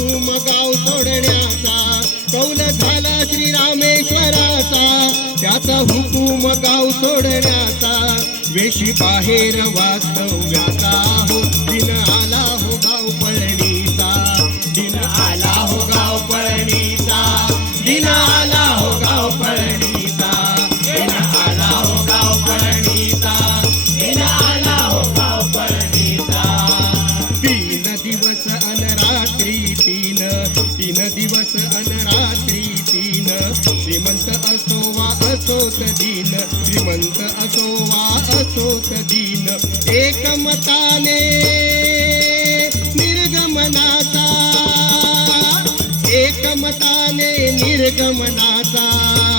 तुम गाव सोडण्याचा कौल झाला श्री रामेश्वराचा त्याचा हुकूम गाव सोडण्याचा वेशी बाहेर वास्तव्याचा हो. दिन आला हो गाव पळणीचा दिन आला हो गाव दिवस अन रात्री तीन श्रीमंत असो वा असोत दिन श्रीमंत असो वा असोत दिन एकमताने निर्गमनाचा. एकमताने निर्गमनाचा.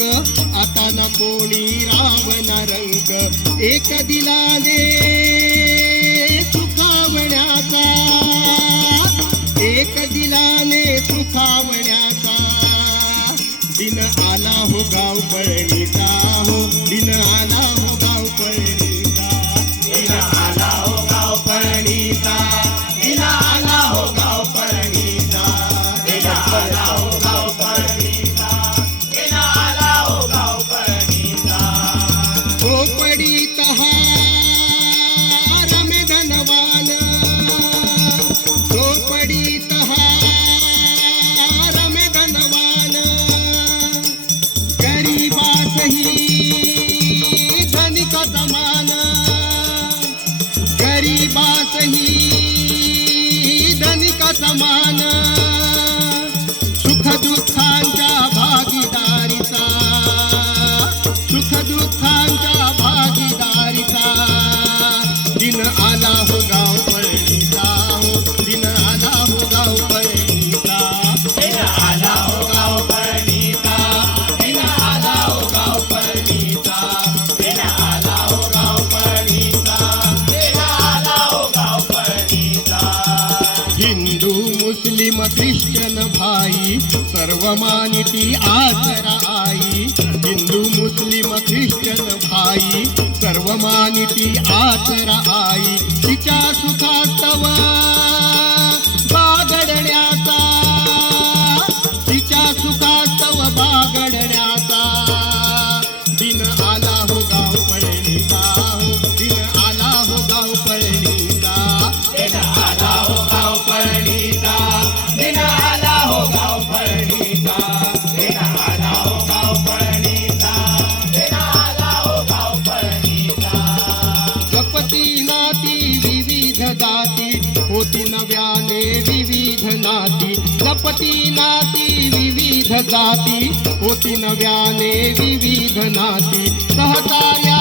रंग आता ना कोणी रावण रंग. एक दिलाने सुखावण्याचा. एक दिलाने सुखावण्याचा. दिन आला हो गाव पळणीचा समानिती आसरा आई हिंदू मुस्लिम ख्रिश्चन भाई सर्वमानिती आसरा आई तिच्या सुखास्तव बागडण्या होती नव्याने विविध नाती. लपती नाती विविध जाती. होती नव्याने विविध नाती. सहकार्या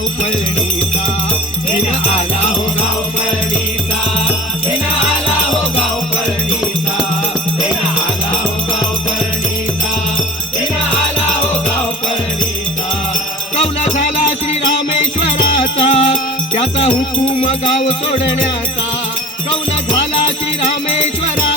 गाव पळणीचा दिन आला हो गाव पळणीचा दिन आला हो गाव पळणीचा दिन आला हो गाव पळणीचा दिन आला हो गाव पळणीचा झाला त्याचा हुकूम गाव सोडण्याचा. कौला झाला श्रीरामेश्वराचा.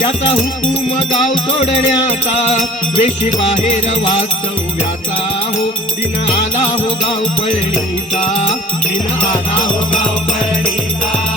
त्याचा हुकूम गाव सोडण्याचा. वेशी बाहेर वास्तव्याचा हो. दिन आला हो गाव पळणीचा. दिन आला हो गाव पळणीचा.